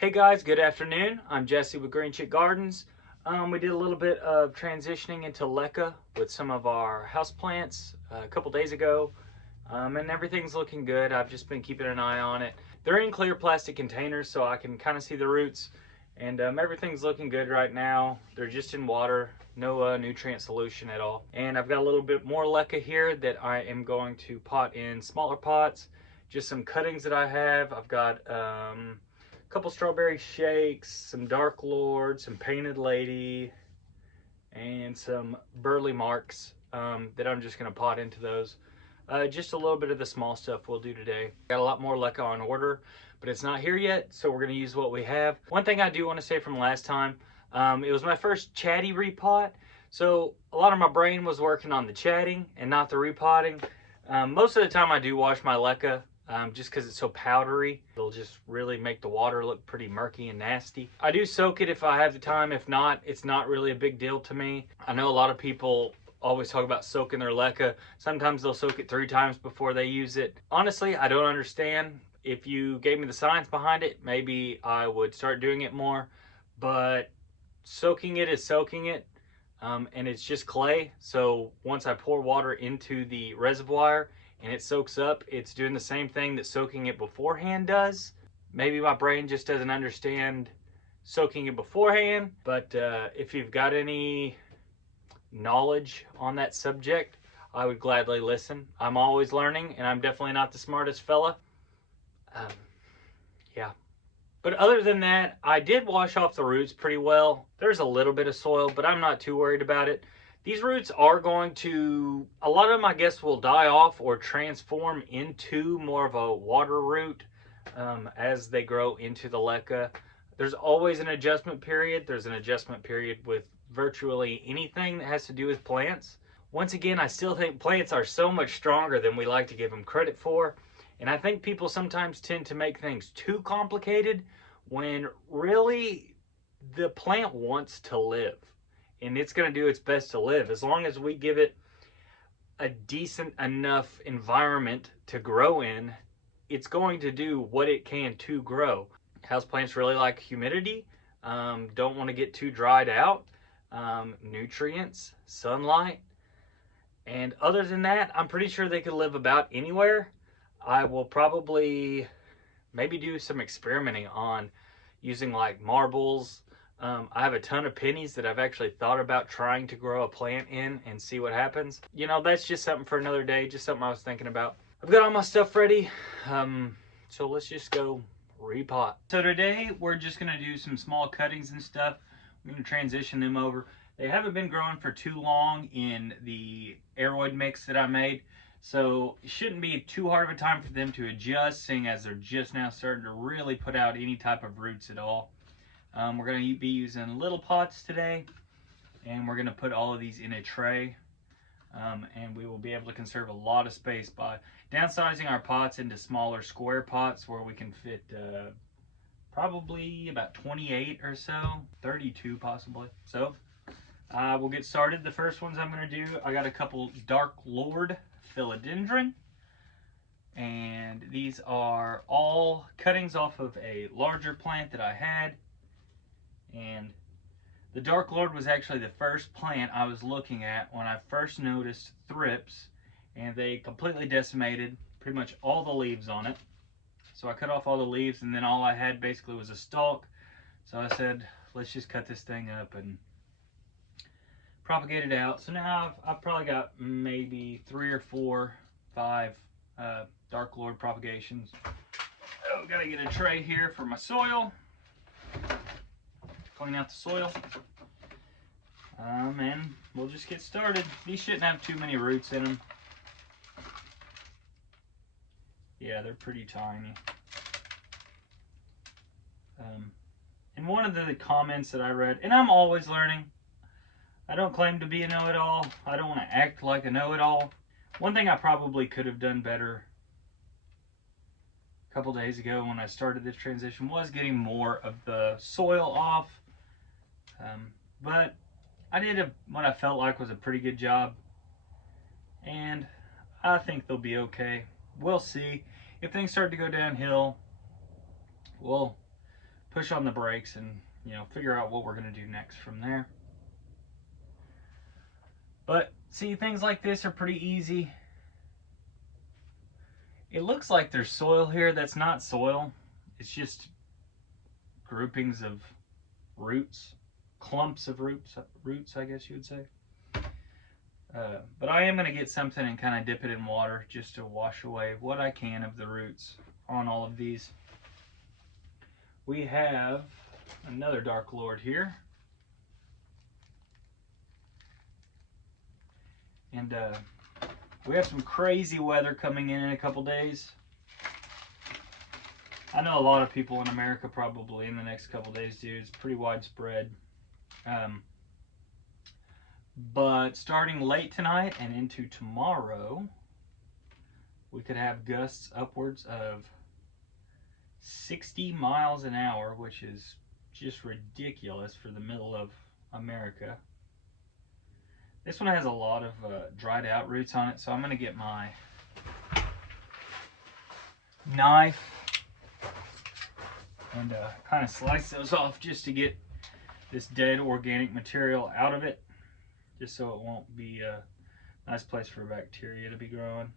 Hey guys, good afternoon. I'm Jesse with Green Chick Gardens. We did a little bit of transitioning into Leca with some of our houseplants a couple days ago, and everything's looking good. I've just been keeping an eye on it. They're in clear plastic containers so I can kind of see the roots, and everything's looking good right now. They're just in water, no nutrient solution at all. And I've got a little bit more Leca here that I am going to pot in smaller pots. Just some cuttings that I have. I've got couple strawberry shakes, some Dark Lord, some Painted Lady, and some Burle Marx that I'm just going to pot into those. Just a little bit of the small stuff we'll do today. Got a lot more Leca on order, but it's not here yet, so we're going to use what we have. One thing I do want to say from last time, it was my first chatty repot, so a lot of my brain was working on the chatting and not the repotting. Most of the time I do wash my Leca, just because it's so powdery. It'll just really make the water look pretty murky and nasty. I do soak it if I have the time. If not, it's not really a big deal to me. I know a lot of people always talk about soaking their Leca. Sometimes they'll soak it 3 times before they use it. Honestly, I don't understand. If you gave me the science behind it, maybe I would start doing it more. But soaking it is soaking it. And it's just clay. So once I pour water into the reservoir, and it soaks up, it's doing the same thing that soaking it beforehand does. Maybe my brain just doesn't understand soaking it beforehand, but if you've got any knowledge on that subject, I would gladly listen. I'm always learning, and I'm definitely not the smartest fella. Yeah. But other than that, I did wash off the roots pretty well. There's a little bit of soil, but I'm not too worried about it. These roots are going to, a lot of them I guess will die off or transform into more of a water root as they grow into the Leca. There's always an adjustment period. There's an adjustment period with virtually anything that has to do with plants. Once again, I still think plants are so much stronger than we like to give them credit for. And I think people sometimes tend to make things too complicated when really the plant wants to live. And it's going to do its best to live. As long as we give it a decent enough environment to grow in, it's going to do what it can to grow. Houseplants really like humidity, don't want to get too dried out, nutrients, sunlight. And other than that, I'm pretty sure they could live about anywhere. I will probably maybe do some experimenting on using like marbles. I have a ton of pennies that I've actually thought about trying to grow a plant in and see what happens. You know, that's just something for another day, just something I was thinking about. I've got all my stuff ready, so let's just go repot. So today we're just gonna do some small cuttings and stuff. I'm gonna transition them over. They haven't been growing for too long in the aeroid mix that I made, so it shouldn't be too hard of a time for them to adjust, seeing as they're just now starting to really put out any type of roots at all. We're going to be using little pots today, and we're going to put all of these in a tray, and we will be able to conserve a lot of space by downsizing our pots into smaller square pots where we can fit probably about 28 or so, 32 possibly. So we'll get started. The first ones I'm going to do, I got a couple Dark Lord philodendron, and these are all cuttings off of a larger plant that I had. And the Dark Lord was actually the first plant I was looking at when I first noticed thrips, and they completely decimated pretty much all the leaves on it. So I cut off all the leaves, and then all I had basically was a stalk. So I said, let's just cut this thing up and propagate it out. So now I've probably got maybe 3 or 4, 5 Dark Lord propagations. Oh, gotta get a tray here for my soil. Clean out the soil, and we'll just get started. These shouldn't have too many roots in them. Yeah, they're pretty tiny. And one of the comments that I read, and I'm always learning, I don't claim to be a know-it-all. I don't want to act like a know-it-all. One thing I probably could have done better a couple days ago when I started this transition was getting more of the soil off. But I did what I felt like was a pretty good job, and I think they'll be okay. We'll see. If things start to go downhill, we'll push on the brakes and, you know, figure out what we're going to do next from there. But see, things like this are pretty easy. It looks like there's soil here. That's not soil. It's just groupings of roots, clumps of roots, I guess you would say. But I am going to get something and kind of dip it in water just to wash away what I can of the roots on all of these. We have another Dark Lord here. And we have some crazy weather coming in a couple days. I know a lot of people in America probably in the next couple days do. It's pretty widespread. But starting late tonight and into tomorrow, we could have gusts upwards of 60 miles an hour, which is just ridiculous for the middle of America. This one has a lot of dried out roots on it, so I'm going to get my knife and kind of slice those off just to get this dead organic material out of it, just so it won't be a nice place for bacteria to be growing.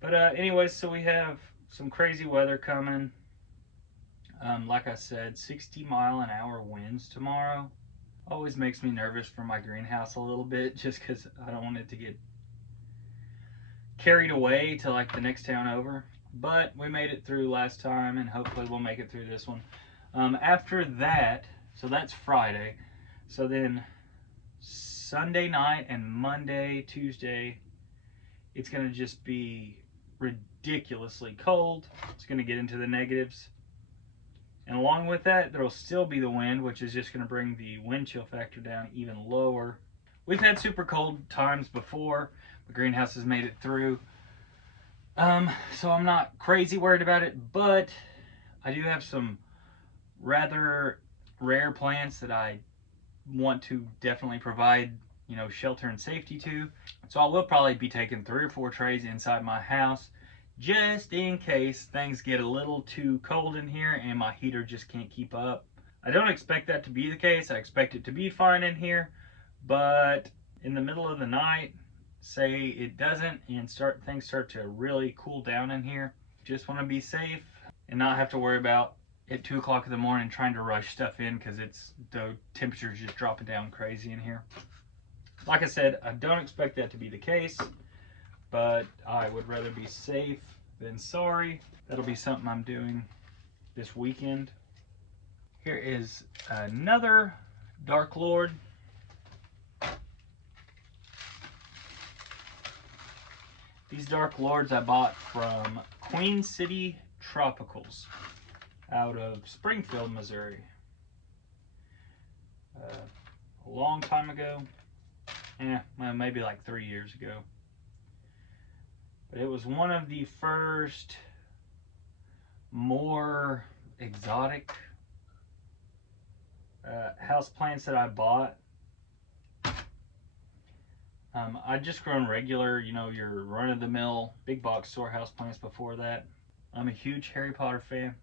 But anyways, so we have some crazy weather coming. Like I said, 60-mile-an-hour winds tomorrow. Always makes me nervous for my greenhouse a little bit, just because I don't want it to get carried away to like the next town over. But we made it through last time, and hopefully we'll make it through this one. After that, so that's Friday. So then Sunday night and Monday, Tuesday, it's going to just be ridiculously cold. It's going to get into the negatives. And along with that, there'll still be the wind, which is just going to bring the wind chill factor down even lower. We've had super cold times before. The greenhouse has made it through. So I'm not crazy worried about it, but I do have some rather rare plants that I want to definitely provide, you know, shelter and safety to. So I will probably be taking 3 or 4 trays inside my house just in case things get a little too cold in here and my heater just can't keep up. I don't expect that to be the case. I expect it to be fine in here, but in the middle of the night, say it doesn't and things start to really cool down in here, just want to be safe and not have to worry about at 2 o'clock in the morning trying to rush stuff in because the temperature's just dropping down crazy in here. Like I said, I don't expect that to be the case, but I would rather be safe than sorry. That'll be something I'm doing this weekend. Here is another Dark Lord. These Dark Lords I bought from Queen City Tropicals out of Springfield, Missouri. A long time ago. Well, maybe like 3 years ago. But it was one of the first more exotic house plants that I bought. I'd just grown regular, you know, your run-of-the-mill big box store house plants before that. I'm a huge Harry Potter fan.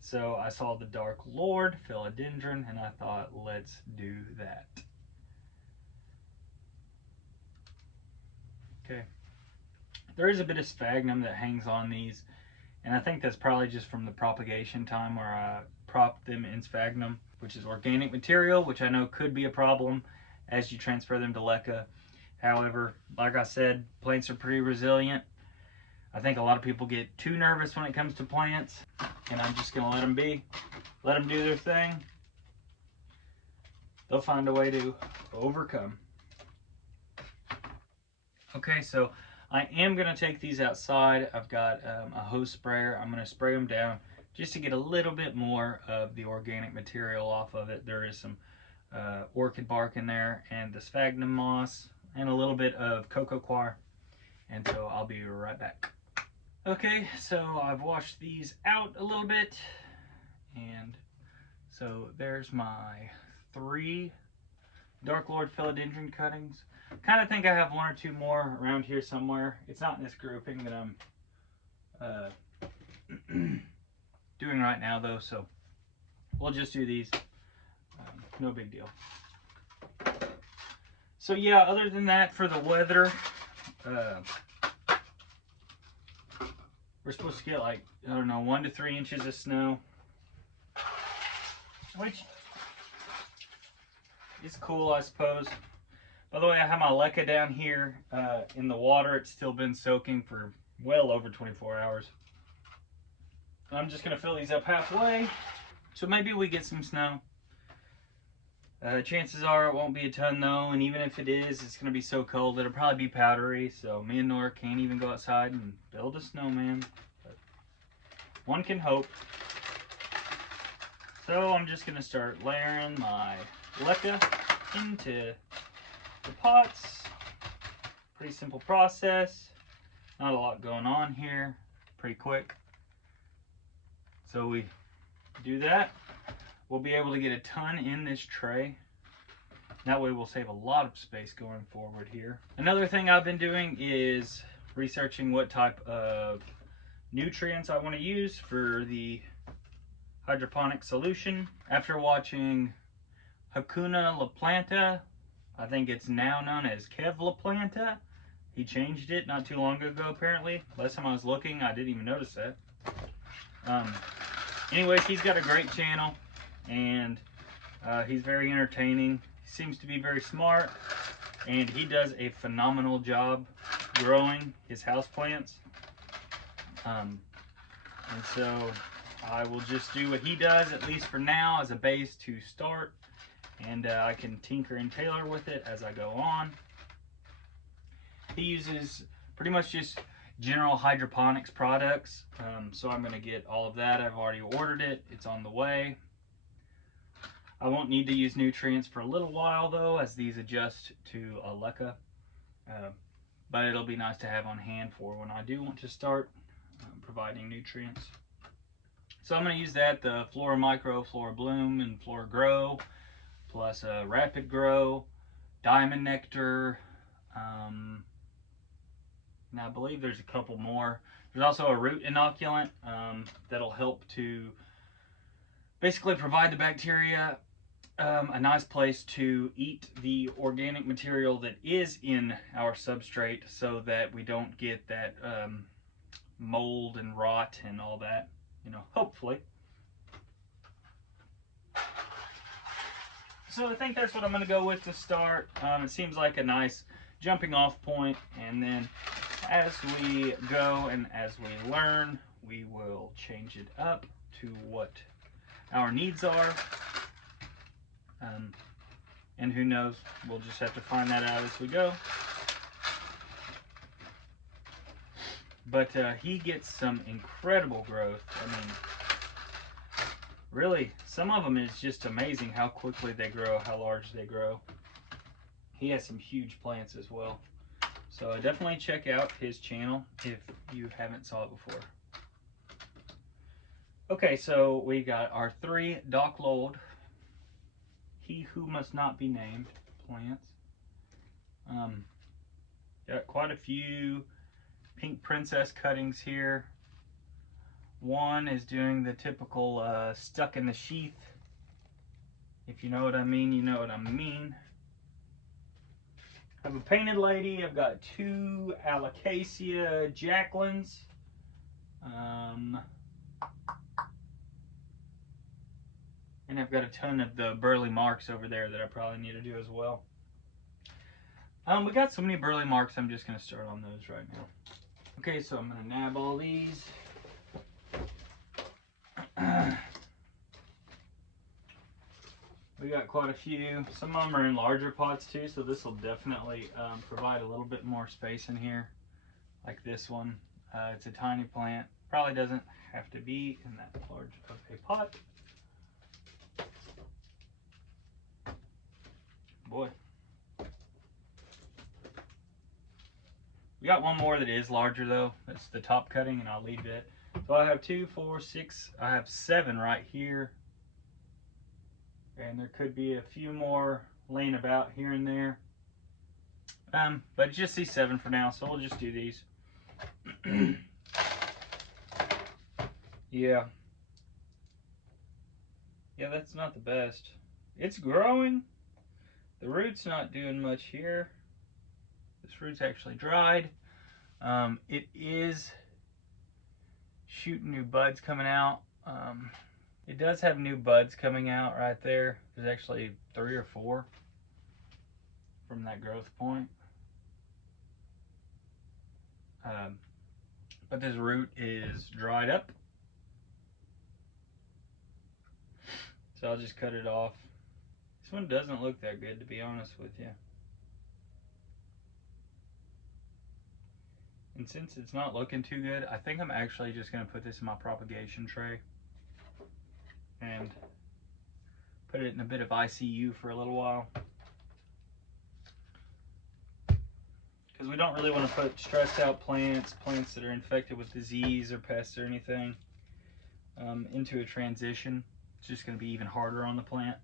So I saw the Dark Lord philodendron and I thought, let's do that. Okay. There is a bit of sphagnum that hangs on these, and I think that's probably just from the propagation time where I propped them in sphagnum, which is organic material, which I know could be a problem as you transfer them to Leca. However, like I said, plants are pretty resilient. I think a lot of people get too nervous when it comes to plants, and I'm just going to let them be. Let them do their thing. They'll find a way to overcome. Okay, so I am going to take these outside. I've got a hose sprayer. I'm going to spray them down just to get a little bit more of the organic material off of it. There is some orchid bark in there and the sphagnum moss and a little bit of cocoa coir. And so I'll be right back. Okay, so I've washed these out a little bit. And so there's my 3 Dark Lord philodendron cuttings. Kind of think I have 1 or 2 more around here somewhere. It's not in this grouping that I'm right now though, so we'll just do these. No big deal. So yeah, other than that, for the weather, we're supposed to get like, I don't know, 1 to 3 inches of snow, which is cool, I suppose. By the way, I have my Leca down here in the water. It's still been soaking for well over 24 hours. And I'm just gonna fill these up halfway, so maybe we get some snow. Chances are it won't be a ton though, and even if it is, it's going to be so cold it'll probably be powdery, so me and Nora can't even go outside and build a snowman. But one can hope. So I'm just going to start layering my Leca into the pots. Pretty simple process. Not a lot going on here. Pretty quick. So we do that. We'll be able to get a ton in this tray. That way we'll save a lot of space going forward here. Another thing I've been doing is researching what type of nutrients I want to use for the hydroponic solution. After watching Hakuna La Planta, I think it's now known as Kev La Planta. He changed it not too long ago apparently. Last time I was looking, I didn't even notice that. Anyways, he's got a great channel, and he's very entertaining. He seems to be very smart, and he does a phenomenal job growing his houseplants. And so I will just do what he does, at least for now, as a base to start, and I can tinker and tailor with it as I go on. He uses pretty much just general hydroponics products, so I'm going to get all of that. I've already ordered it. It's on the way. I won't need to use nutrients for a little while though, as these adjust to a Leca, but it'll be nice to have on hand for when I do want to start providing nutrients. So I'm going to use that, the Flora Micro, Flora Bloom, and Flora Grow, plus Rapid Grow, Diamond Nectar, and I believe there's a couple more. There's also a root inoculant that'll help to basically provide the bacteria a nice place to eat the organic material that is in our substrate, so that we don't get that mold and rot and all that, you know, hopefully. So I think that's what I'm going to go with to start. It seems like a nice jumping off point, and then as we go and as we learn, we will change it up to what our needs are. And who knows, we'll just have to find that out as we go. But he gets some incredible growth. I mean, really, some of them is just amazing how quickly they grow, how large they grow. He has some huge plants as well. So definitely check out his channel if you haven't saw it before. Okay, so we got our 3 Doc Lold, He Who Must Not Be Named plants. Got quite a few pink princess cuttings here. One is doing the typical stuck in the sheath. If you know what I mean, you know what I mean. I have a painted lady. I've got 2 Alocasia Jacquelines. And I've got a ton of the Burle Marx over there that I probably need to do as well. We got so many Burle Marx, I'm just going to start on those right now. Okay, so I'm going to nab all these. We got quite a few. Some of them are in larger pots too, so this will definitely provide a little bit more space in here. Like this one. It's a tiny plant. Probably doesn't have to be in that large of a pot. Boy. We got one more that is larger though. That's the top cutting, and I'll leave it. So I have 2, 4, 6, I have 7 right here. And there could be a few more laying about here and there. But just these 7 for now, so we'll just do these. Yeah. Yeah, that's not the best. It's growing. The root's not doing much here. This root's actually dried. It is shooting new buds coming out. It does have new buds coming out right there. There's actually 3 or 4 from that growth point. But this root is dried up. So I'll just cut it off. This one doesn't look that good, to be honest with you. And since it's not looking too good, I think I'm actually just going to put this in my propagation tray and put it in a bit of ICU for a little while. Because we don't really want to put stressed out plants that are infected with disease or pests or anything, into a transition. It's just going to be even harder on the plant.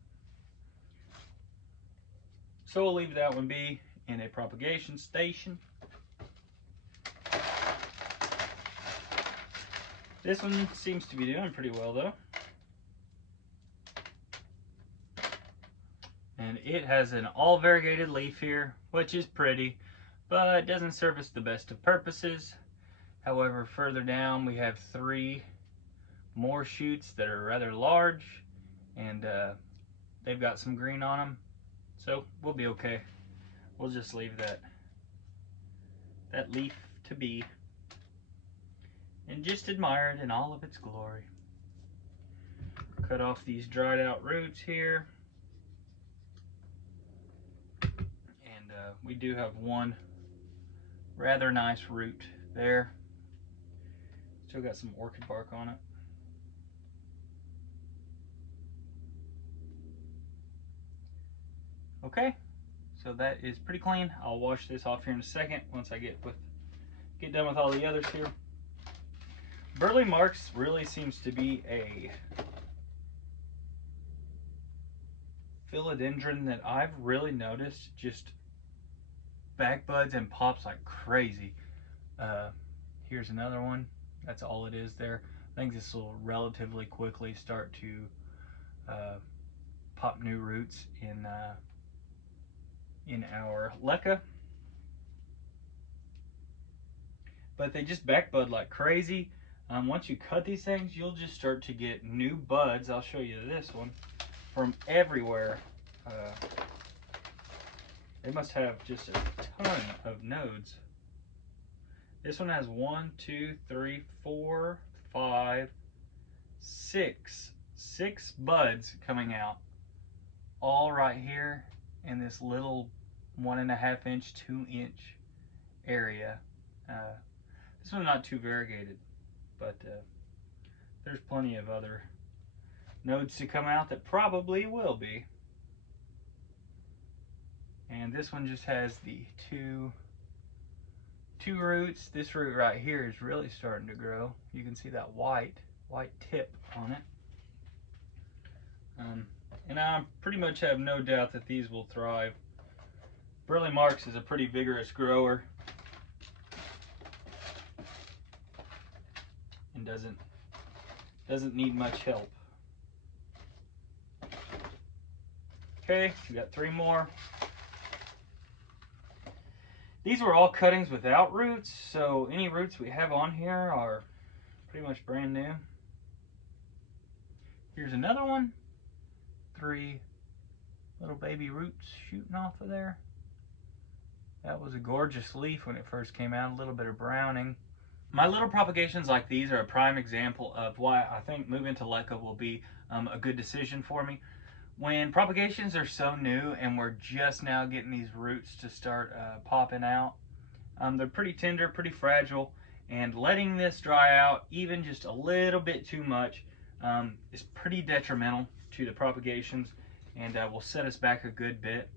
So we'll leave that one be in a propagation station. This one seems to be doing pretty well though. And it has an all variegated leaf here, which is pretty, but doesn't service the best of purposes. However, further down we have 3 more shoots that are rather large, and they've got some green on them, so we'll be okay. We'll just leave that leaf to be and just admire it in all of its glory. Cut off these dried out roots here, and we do have one rather nice root there. Still got some orchid bark on it. Okay, so that is pretty clean. I'll wash this off here in a second once I get done with all the others here. Burle Marx really seems to be a philodendron that I've really noticed just back buds and pops like crazy. Here's another one. That's all it is there. I think this will relatively quickly start to pop new roots in our Leca. But they just back bud like crazy. Once you cut these things, you'll just start to get new buds. I'll show you this one from everywhere. They must have just a ton of nodes. This one has 1, 2, 3, 4, 5, 6. 6 buds coming out, all right here in this little 1.5 inch, 2 inch area. This one's not too variegated, but there's plenty of other nodes to come out that probably will be. And this one just has the two roots. This root right here is really starting to grow. You can see that white tip on it. And I pretty much have no doubt that these will thrive. Burle Marx is a pretty vigorous grower and doesn't need much help. Okay, we got 3 more. These were all cuttings without roots, so any roots we have on here are pretty much brand new. Here's another one. 3 little baby roots shooting off of there. That was a gorgeous leaf when it first came out, a little bit of browning. My little propagations like these are a prime example of why I think moving to Leca will be a good decision for me. When propagations are so new and we're just now getting these roots to start popping out, they're pretty tender, pretty fragile, and letting this dry out even just a little bit too much is pretty detrimental to the propagations, and will set us back a good bit.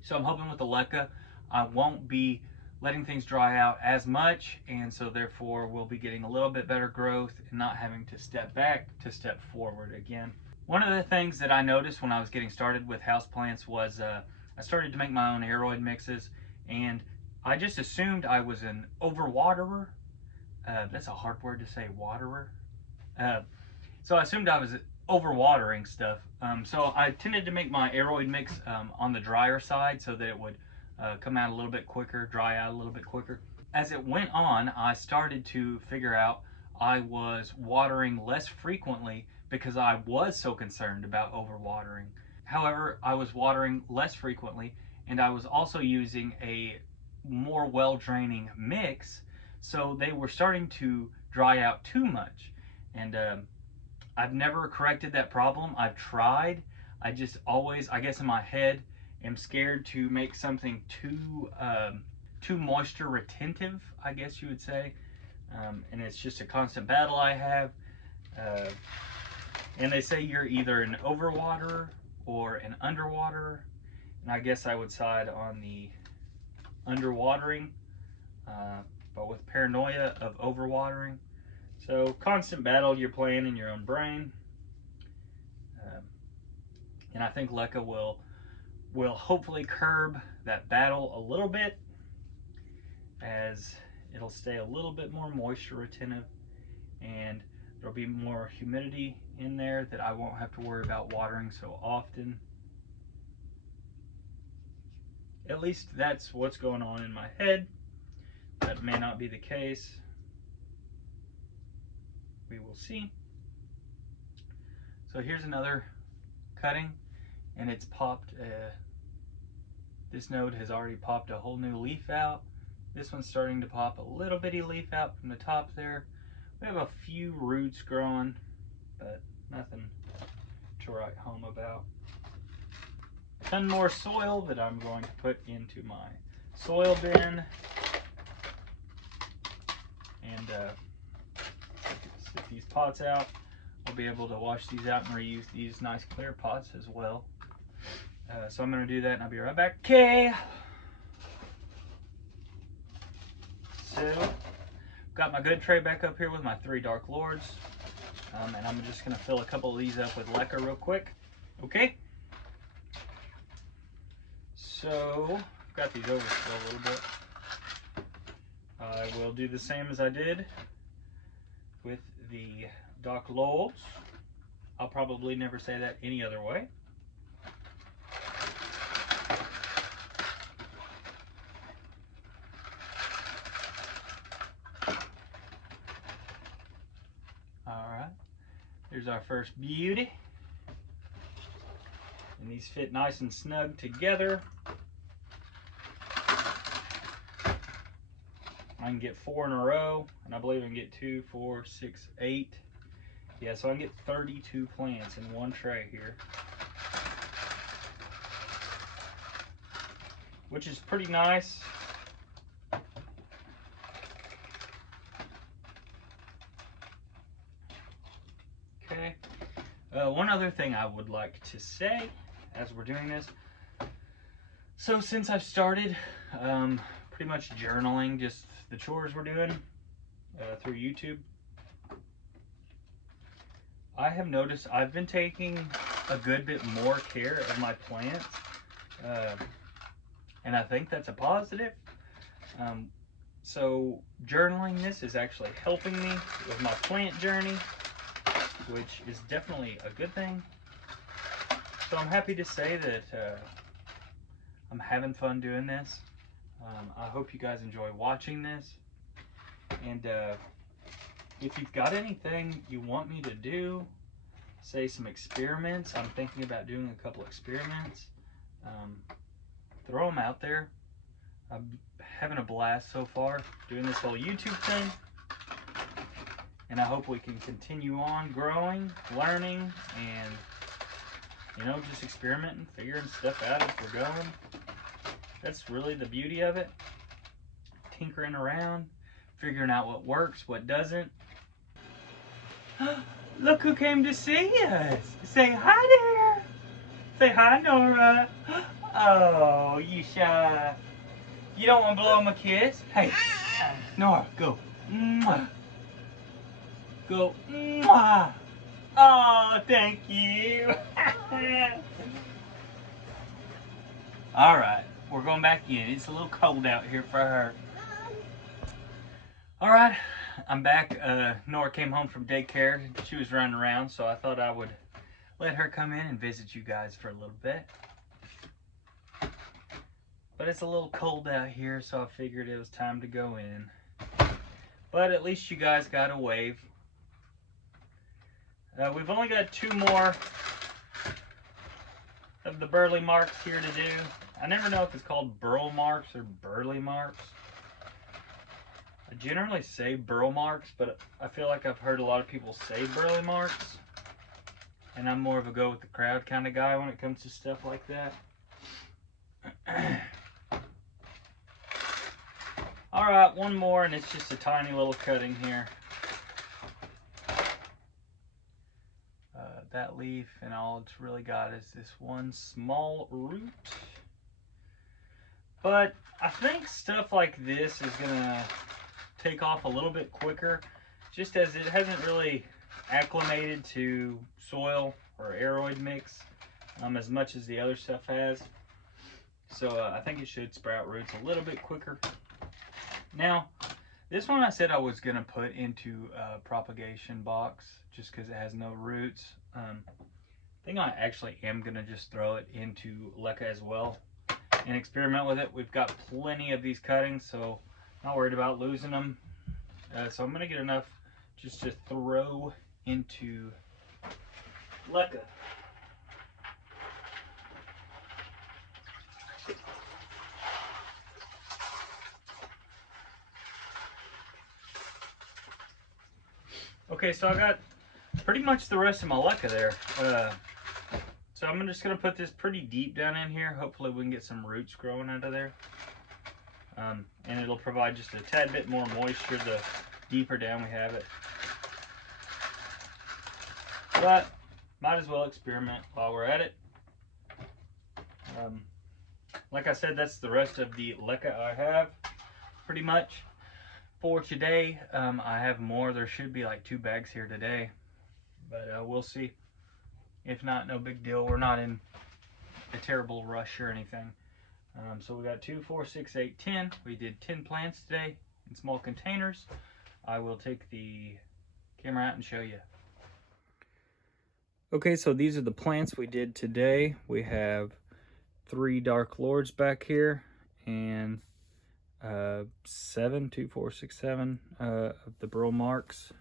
So I'm hoping with the Leca I won't be letting things dry out as much, and so therefore we'll be getting a little bit better growth and not having to step back to step forward again. One of the things that I noticed when I was getting started with houseplants was I started to make my own aeroid mixes, and I just assumed I was an overwaterer. That's a hard word to say, waterer. So I assumed I was overwatering stuff. So I tended to make my aeroid mix on the drier side so that it would come out a little bit quicker, dry out a little bit quicker. As it went on, I started to figure out I was watering less frequently because I was so concerned about overwatering. However, I was watering less frequently, and I was also using a more well draining mix, so they were starting to dry out too much. And I've never corrected that problem. I've tried. I just always, I guess in my head, am scared to make something too moisture retentive, I guess you would say. And it's just a constant battle I have. Uh, and they say you're either an overwaterer or an underwaterer. And I guess I would side on the underwatering, but with paranoia of overwatering. So constant battle you're playing in your own brain. And I think Leca will hopefully curb that battle a little bit, as it'll stay a little bit more moisture retentive, and there'll be more humidity in there that I won't have to worry about watering so often. At least that's what's going on in my head. That may not be the case. We will see. So here's another cutting, and it's popped. This node has already popped a whole new leaf out. This one's starting to pop a little bitty leaf out from the top there. We have a few roots growing, but nothing to write home about. A ton more soil that I'm going to put into my soil bin. And set these pots out. I'll be able to wash these out and reuse these nice clear pots as well. So I'm going to do that and I'll be right back. Okay. So, got my good tray back up here with my 3 Dark Lords. And I'm just going to fill a couple of these up with Leca real quick. Okay. So, got these overspill a little bit. I will do the same as I did with the Dark Lords. I'll probably never say that any other way. Alright, here's our first beauty. And these fit nice and snug together. I can get 4 in a row, and I believe I can get 2, 4, 6, 8. Yeah, so I can get 32 plants in one tray here, which is pretty nice. Okay. One other thing I would like to say as we're doing this. So since I've started pretty much journaling just the chores we're doing through YouTube, I have noticed I've been taking a good bit more care of my plants, and I think that's a positive. So journaling this is actually helping me with my plant journey, which is definitely a good thing. So I'm happy to say that I'm having fun doing this. I hope you guys enjoy watching this. And if you've got anything you want me to do, say some experiments, I'm thinking about doing a couple experiments. Throw them out there. I'm having a blast so far doing this whole YouTube thing. And I hope we can continue on growing, learning, and, you know, just experimenting, figuring stuff out as we're going. That's really the beauty of it. Tinkering around, figuring out what works, what doesn't. Look who came to see us. Say hi there. Say hi, Nora. Oh, you shy. You don't want to blow him a kiss? Hey, Nora, go. Mwah. Go. Mwah. Oh, thank you. All right, we're going back in. It's a little cold out here for her. All right, I'm back. Nora came home from daycare. She was running around, so I thought I would let her come in and visit you guys for a little bit. But it's a little cold out here, so I figured it was time to go in. But at least you guys got a wave. We've only got 2 more of the Burle Marx here to do. I never know if it's called Burle Marx or Burle Marx. I generally say Burle Marx, but I feel like I've heard a lot of people say Burle Marx. And I'm more of a go with the crowd kind of guy when it comes to stuff like that. Alright, one more, and it's just a tiny little cutting here. That leaf, and all it's really got is this one small root. But I think stuff like this is gonna take off a little bit quicker, just as it hasn't really acclimated to soil or aeroid mix as much as the other stuff has. So I think it should sprout roots a little bit quicker. Now, this one I said I was gonna put into a propagation box just because it has no roots. I think I actually am gonna just throw it into Leca as well and experiment with it. We've got plenty of these cuttings, so not worried about losing them. So I'm gonna get enough just to throw into Leca. Okay, so I got pretty much the rest of my Leca there. So I'm just gonna put this pretty deep down in here. Hopefully we can get some roots growing out of there. And it'll provide just a tad bit more moisture the deeper down we have it. But might as well experiment while we're at it. Like I said, that's the rest of the Leca I have pretty much for today. I have more. There should be like 2 bags here today, but we'll see. If not, no big deal. We're not in a terrible rush or anything. So we got 2, 4, 6, 8, 10. We did 10 plants today in small containers. I will take the camera out and show you. Okay, so these are the plants we did today. We have 3 Dark Lords back here, and 7, 2, 4, 6, 7 of the Burle Marx,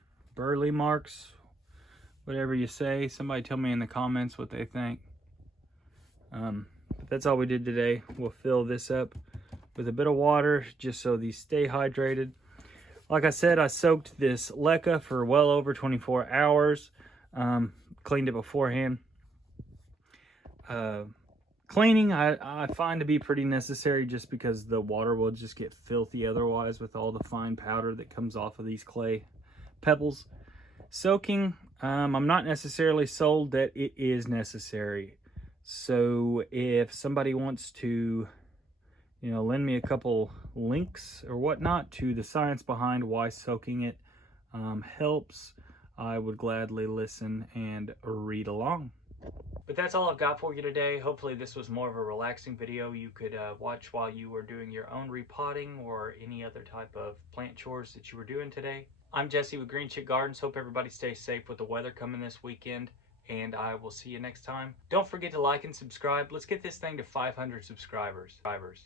whatever you say. Somebody tell me in the comments what they think. But that's all we did today. We'll fill this up with a bit of water just so these stay hydrated. Like I said, I soaked this Leca for well over 24 hours. Cleaned it beforehand. Cleaning I find to be pretty necessary just because the water will just get filthy otherwise with all the fine powder that comes off of these clay pebbles. Soaking, I'm not necessarily sold that it is necessary. So if somebody wants to, lend me a couple links or whatnot to the science behind why soaking it helps, I would gladly listen and read along. But that's all I've got for you today. Hopefully this was more of a relaxing video you could watch while you were doing your own repotting or any other type of plant chores that you were doing today. I'm Jesse with Green Chick Gardens. Hope everybody stays safe with the weather coming this weekend, and I will see you next time. Don't forget to like and subscribe. Let's get this thing to 500 subscribers.